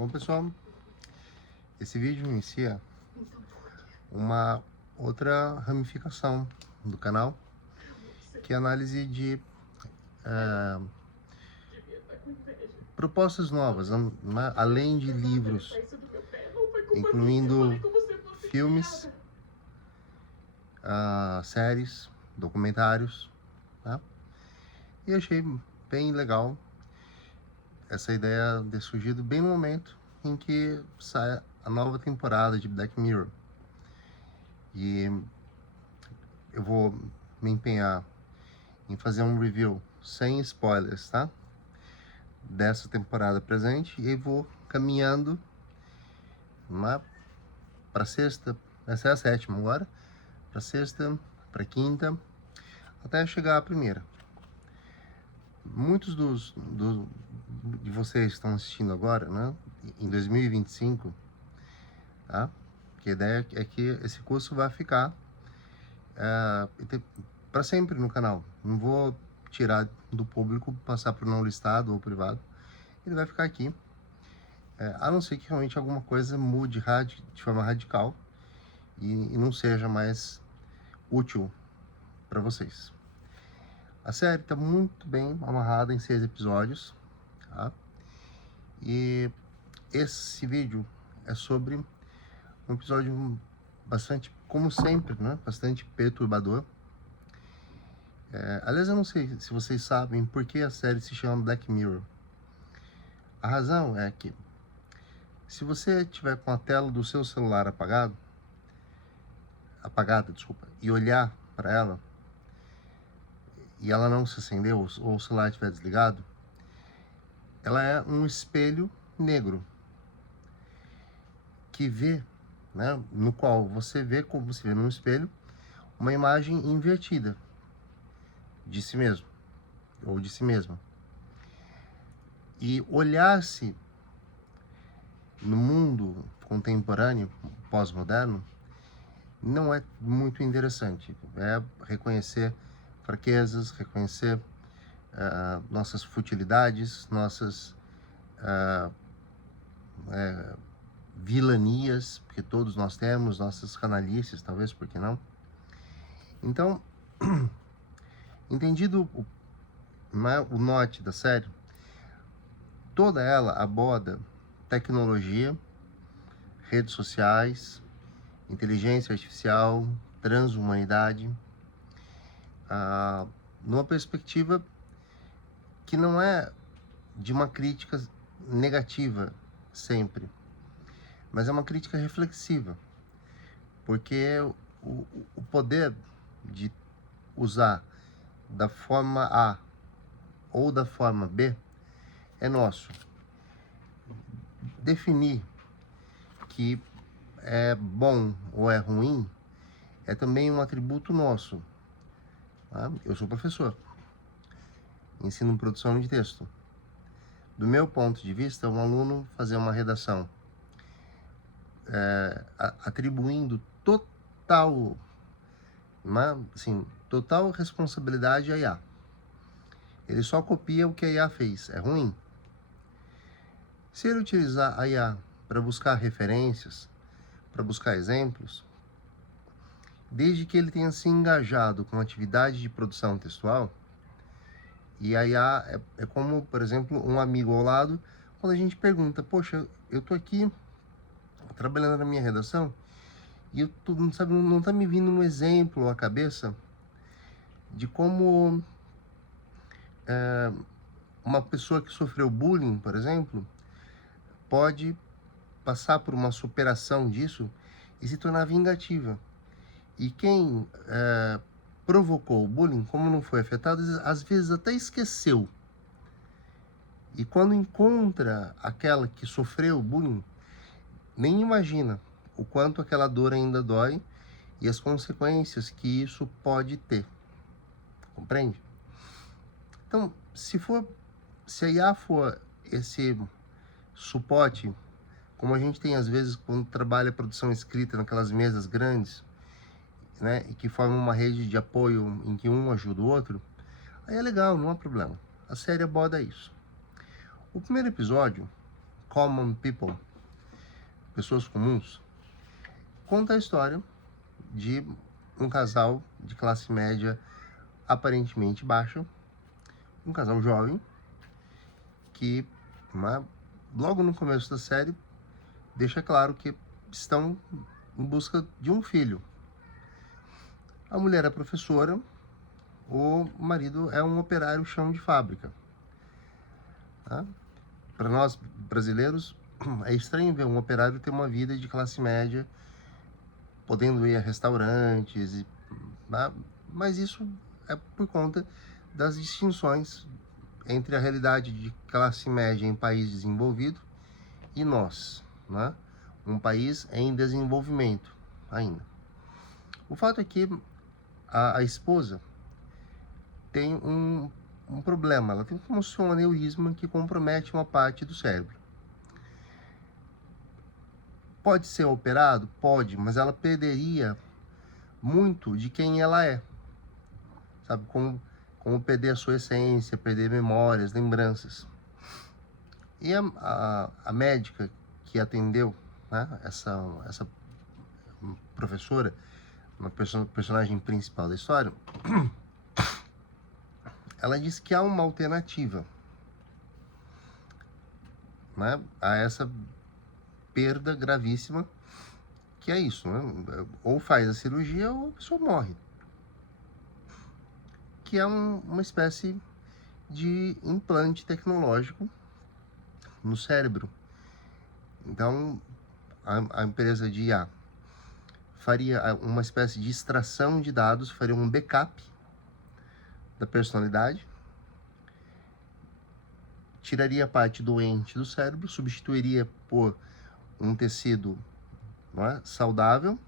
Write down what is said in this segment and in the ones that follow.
Bom, pessoal, esse vídeo inicia uma outra ramificação do canal, que é a análise de propostas novas, além de livros, incluindo filmes, séries, documentários, tá? E achei bem legal essa ideia ter surgido bem no momento em que sai a nova temporada de Black Mirror. E eu vou me empenhar em fazer um review sem spoilers, tá? Dessa temporada presente, e vou caminhando para sexta, essa é a sétima agora, para sexta, para quinta, até chegar à primeira. Muitos de vocês que estão assistindo agora, né, em 2025, tá? Que a ideia é que esse curso vai ficar para sempre no canal. Não vou tirar do público, passar para o não listado ou privado. Ele vai ficar aqui, a não ser que realmente alguma coisa mude de forma radical e não seja mais útil para vocês. A série está muito bem amarrada em 6 episódios, tá? E esse vídeo é sobre um episódio bastante, como sempre, né? Bastante perturbador. Aliás, eu não sei se vocês sabem por que a série se chama Black Mirror. A razão é que, se você tiver com a tela do seu celular apagada, e olhar para ela, e ela não se acendeu, ou o celular estiver desligado, ela é um espelho negro que vê, né, no qual você vê, como se vê num espelho, uma imagem invertida de si mesmo ou de si mesma. E olhar-se no mundo contemporâneo, pós-moderno, não é muito interessante. É reconhecer fraquezas, reconhecer nossas futilidades, nossas vilanias, porque todos nós temos, nossas canalices, talvez, por que não? Então, entendido o norte da série, toda ela aborda tecnologia, redes sociais, inteligência artificial, transhumanidade, numa perspectiva que não é de uma crítica negativa sempre, mas é uma crítica reflexiva, porque o poder de usar da forma A ou da forma B é nosso. Definir que é bom ou é ruim é também um atributo nosso. Tá? Eu sou professor, ensino produção de texto. Do meu ponto de vista, um aluno fazer uma redação atribuindo total responsabilidade à IA. Ele só copia o que a IA fez. É ruim? Se ele utilizar a IA para buscar referências, para buscar exemplos, desde que ele tenha se engajado com atividade de produção textual, e a IA é como, por exemplo, um amigo ao lado, quando a gente pergunta, poxa, eu tô aqui trabalhando na minha redação, e não está me vindo um exemplo à cabeça de como uma pessoa que sofreu bullying, por exemplo, pode passar por uma superação disso e se tornar vingativa. E quem provocou o bullying, como não foi afetado, às vezes até esqueceu. E quando encontra aquela que sofreu o bullying, nem imagina o quanto aquela dor ainda dói e as consequências que isso pode ter. Compreende? Então, se a IA for esse suporte, como a gente tem às vezes quando trabalha produção escrita naquelas mesas grandes, né, e que formam uma rede de apoio em que um ajuda o outro, aí é legal, não há problema. A série aborda isso. O primeiro episódio Common People, Pessoas Comuns, conta a história de um casal de classe média aparentemente baixa, um casal jovem, que logo no começo da série deixa claro que estão em busca de um filho. A mulher é professora, o marido é um operário chão de fábrica. Tá? Para nós brasileiros, é estranho ver um operário ter uma vida de classe média, podendo ir a restaurantes, mas isso é por conta das distinções entre a realidade de classe média em país desenvolvido e nós, né? Um país em desenvolvimento ainda. O fato é que a esposa tem um problema, ela tem como se um aneurisma que compromete uma parte do cérebro. Pode ser operado? Pode, mas ela perderia muito de quem ela é. Sabe, como perder a sua essência, perder memórias, lembranças. E a médica que atendeu, né, essa professora, uma personagem principal da história, ela diz que há uma alternativa, né, a essa perda gravíssima, que é isso, né? Ou faz a cirurgia ou a pessoa morre. Que é uma espécie de implante tecnológico no cérebro. Então, a empresa de IA faria uma espécie de extração de dados, faria um backup da personalidade, tiraria a parte doente do cérebro, substituiria por um tecido, não é, saudável,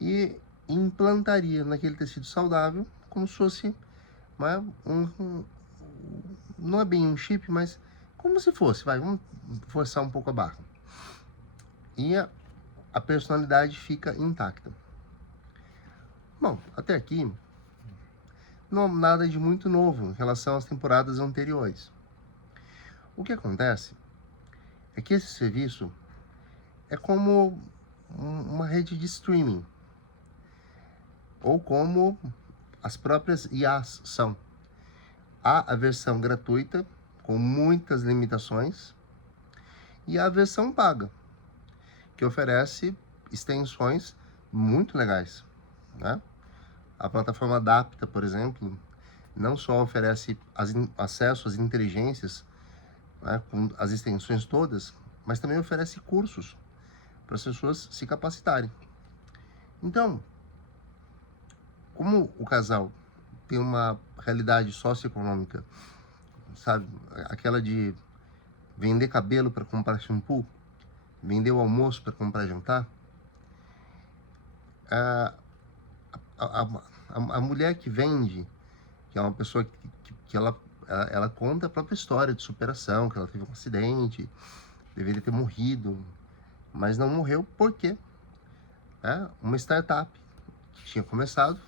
e implantaria naquele tecido saudável como se fosse, não é, não é bem um chip, mas como se fosse, vamos forçar um pouco a barra. E a personalidade fica intacta. Bom, até aqui não há nada de muito novo em relação às temporadas anteriores. O que acontece é que esse serviço é como uma rede de streaming, ou como as próprias IAs são. Há a versão gratuita, com muitas limitações, e há a versão paga, que oferece extensões muito legais, né? A plataforma Adapta, por exemplo, não só oferece acesso às inteligências, né, com as extensões todas, mas também oferece cursos para as pessoas se capacitarem. Então, como o casal tem uma realidade socioeconômica, sabe, aquela de vender cabelo para comprar shampoo, vender o almoço para comprar jantar, a mulher que vende, que é uma pessoa que ela conta a própria história de superação, que ela teve um acidente, deveria ter morrido, mas não morreu porque uma startup que tinha começado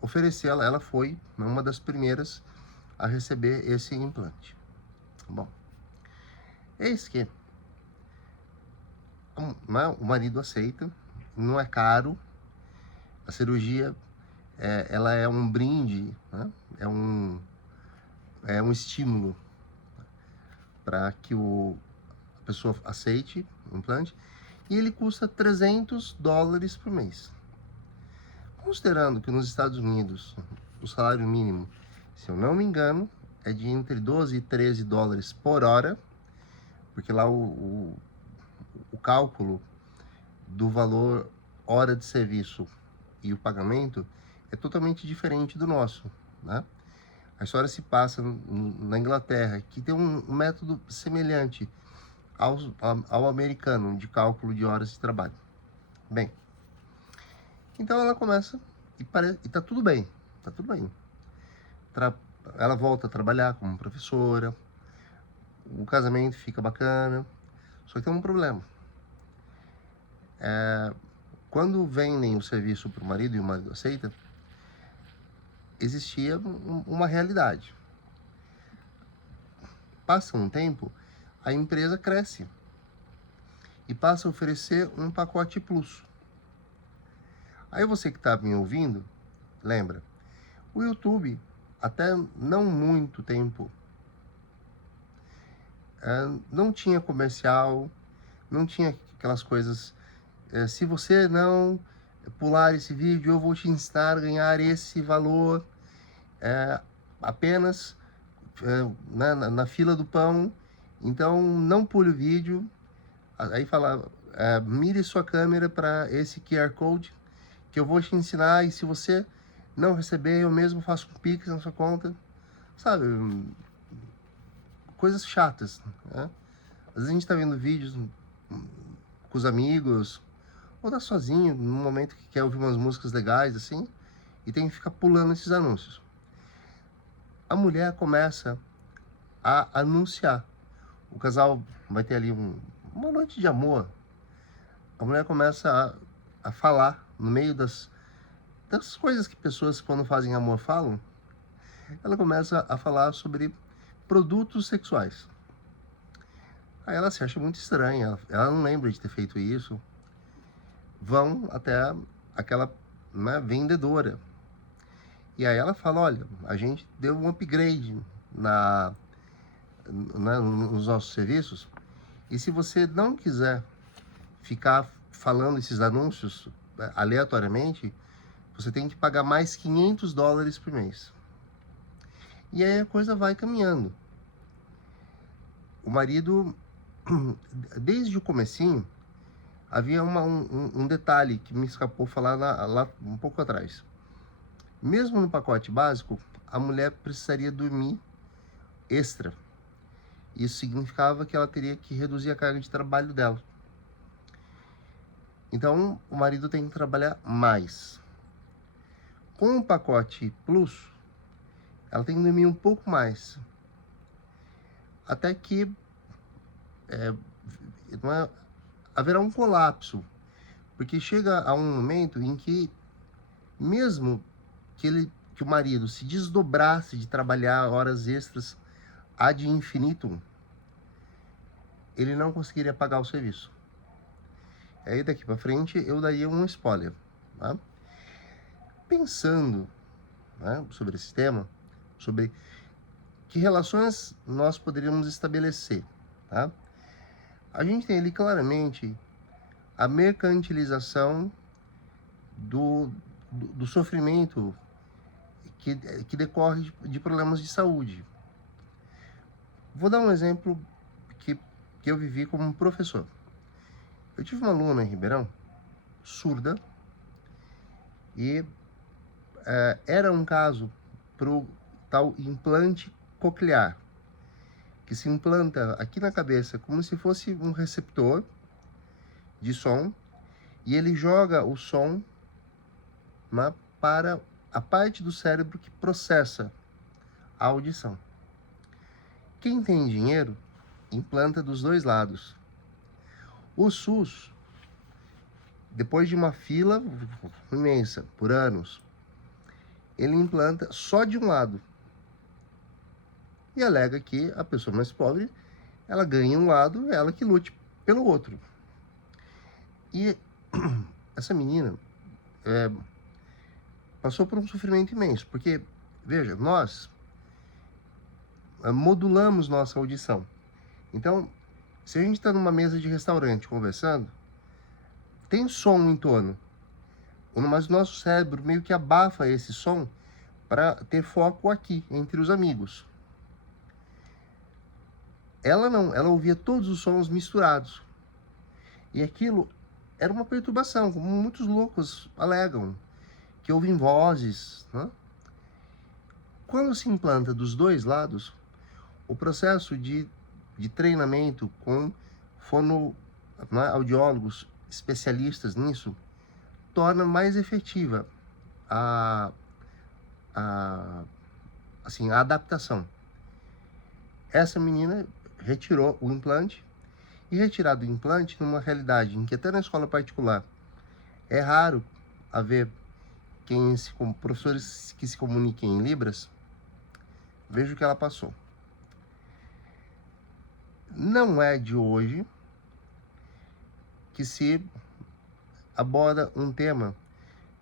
ofereceu, ela foi uma das primeiras a receber esse implante. Bom, eis que o marido aceita, não é caro, a cirurgia ela é um brinde, né? é um estímulo para que a pessoa aceite o implante, e ele custa $300 por mês. Considerando que nos Estados Unidos o salário mínimo, se eu não me engano, é de entre 12 e 13 dólares por hora, porque lá o cálculo do valor hora de serviço e o pagamento é totalmente diferente do nosso, né? A história se passa na Inglaterra, que tem um método semelhante ao americano de cálculo de horas de trabalho. Bem, então ela começa e tá tudo bem, tá tudo bem. Ela volta a trabalhar como professora, o casamento fica bacana, só que tem um problema. Quando vendem o serviço para o marido e o marido aceita, existia uma realidade. passa um tempo, a empresa cresce e passa a oferecer um pacote plus. Aí você que está me ouvindo, lembra, o YouTube, até não muito tempo, não tinha comercial, não tinha aquelas coisas, se você não pular esse vídeo, eu vou te ensinar a ganhar esse valor, apenas na fila do pão, então não pule o vídeo. Aí fala, mire sua câmera para esse QR Code, que eu vou te ensinar, e se você não receber, eu mesmo faço um Pix na sua conta, sabe? Coisas chatas, né? Às vezes a gente tá vendo vídeos com os amigos, ou tá sozinho, num momento que quer ouvir umas músicas legais, assim, e tem que ficar pulando esses anúncios. A mulher começa a anunciar. O casal vai ter ali uma noite de amor. A mulher começa a falar no meio das coisas que pessoas, quando fazem amor, falam. Ela começa a falar sobre produtos sexuais. Aí ela se acha muito estranha, ela não lembra de ter feito isso. Vão até aquela, né, vendedora. E aí ela fala, olha, a gente deu um upgrade nos nossos serviços, e se você não quiser ficar falando esses anúncios aleatoriamente, você tem que pagar mais $500 por mês. E aí a coisa vai caminhando. O marido, desde o comecinho, havia um detalhe que me escapou falar lá um pouco atrás. Mesmo no pacote básico, a mulher precisaria dormir extra. Isso significava que ela teria que reduzir a carga de trabalho dela. Então, o marido tem que trabalhar mais. Com o pacote Plus, ela tem que dormir um pouco mais. Até que haverá um colapso. Porque chega a um momento em que, mesmo que o marido se desdobrasse de trabalhar horas extras ad infinitum, ele não conseguiria pagar o serviço. Aí daqui para frente eu daria um spoiler, tá? Pensando, né, sobre esse tema, sobre que relações nós poderíamos estabelecer, tá? A gente tem ali claramente a mercantilização do sofrimento que decorre de problemas de saúde. Vou dar um exemplo que eu vivi como professor. Eu tive uma aluna em Ribeirão, surda, e era um caso para o tal implante coclear, que se implanta aqui na cabeça como se fosse um receptor de som, e ele joga o som, né, para a parte do cérebro que processa a audição. Quem tem dinheiro implanta dos dois lados. O SUS, depois de uma fila imensa por anos, ele implanta só de um lado e alega que a pessoa mais pobre, ela ganha um lado, ela que lute pelo outro. E essa menina passou por um sofrimento imenso, porque, veja, nós modulamos nossa audição. Então, se a gente está numa mesa de restaurante conversando, tem som em torno, mas o nosso cérebro meio que abafa esse som para ter foco aqui, entre os amigos. Ela não, ela ouvia todos os sons misturados. E aquilo era uma perturbação, como muitos loucos alegam, que ouvem vozes, né? Quando se implanta dos dois lados, o processo de treinamento com fonoaudiólogos especialistas nisso torna mais efetiva assim, a adaptação. Essa menina retirou o implante, e retirado o implante numa realidade em que até na escola particular é raro haver professores que se comuniquem em Libras, veja o que ela passou. Não é de hoje que se aborda um tema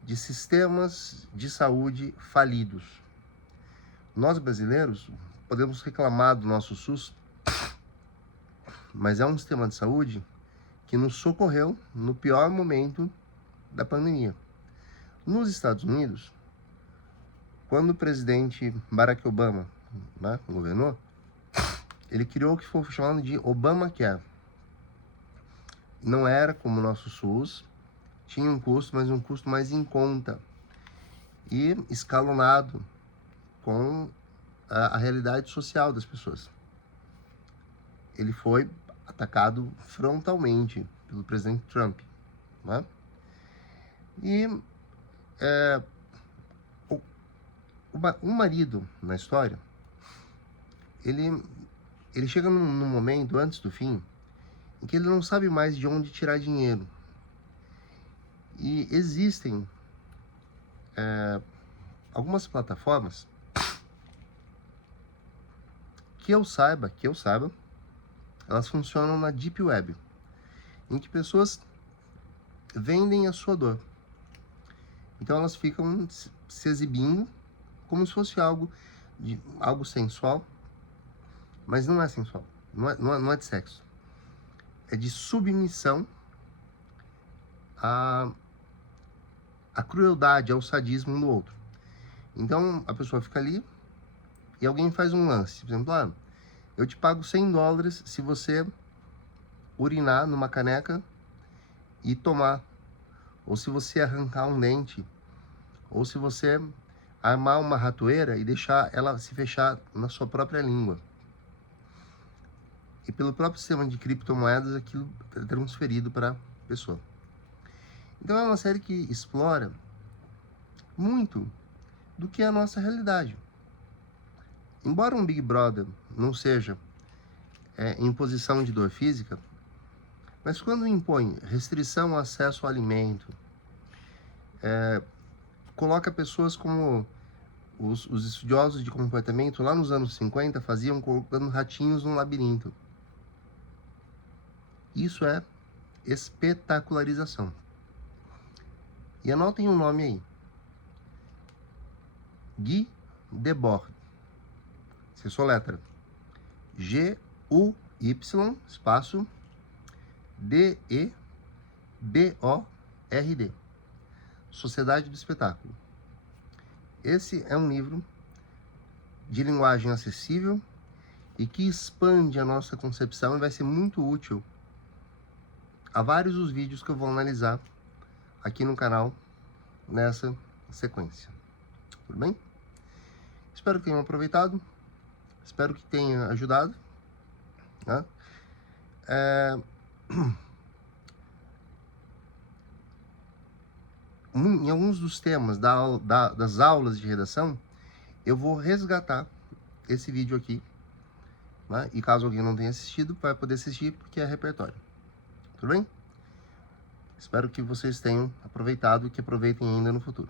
de sistemas de saúde falidos. Nós brasileiros podemos reclamar do nosso SUS, mas é um sistema de saúde que nos socorreu no pior momento da pandemia. Nos Estados Unidos, quando o presidente Barack Obama, né, governou, ele criou o que foi chamado de Obamacare. Não era como o nosso SUS, tinha um custo, mas um custo mais em conta e escalonado com a realidade social das pessoas. Ele foi atacado frontalmente pelo presidente Trump, né? E o marido, na história, ele chega num momento, antes do fim, em que ele não sabe mais de onde tirar dinheiro. E existem algumas plataformas que eu saiba, elas funcionam na Deep Web, em que pessoas vendem a sua dor. Então elas ficam se exibindo como se fosse algo sensual, mas não é sensual, não é de sexo. É de submissão à crueldade, ao sadismo um do outro. Então a pessoa fica ali e alguém faz um lance, por exemplo, eu te pago $100 se você urinar numa caneca e tomar, ou se você arrancar um dente, ou se você armar uma ratoeira e deixar ela se fechar na sua própria língua. E pelo próprio sistema de criptomoedas, aquilo é transferido para a pessoa. Então é uma série que explora muito do que é a nossa realidade. Embora um Big Brother não seja imposição de dor física, mas quando impõe restrição ao acesso ao alimento, coloca pessoas como os estudiosos de comportamento lá nos anos 50 faziam, colocando ratinhos num labirinto. Isso é espetacularização. E anotem um nome aí. Guy Debord. Você soletra. G-U-Y, espaço, D-E-B-O-R-D. Sociedade do Espetáculo. Esse é um livro de linguagem acessível e que expande a nossa concepção e vai ser muito útil a vários dos vídeos que eu vou analisar aqui no canal nessa sequência. Tudo bem? Espero que tenham aproveitado, espero que tenha ajudado, né? Em alguns dos temas das aulas de redação, eu vou resgatar esse vídeo aqui, né? E caso alguém não tenha assistido, vai poder assistir porque é repertório. Tudo bem? Espero que vocês tenham aproveitado e que aproveitem ainda no futuro.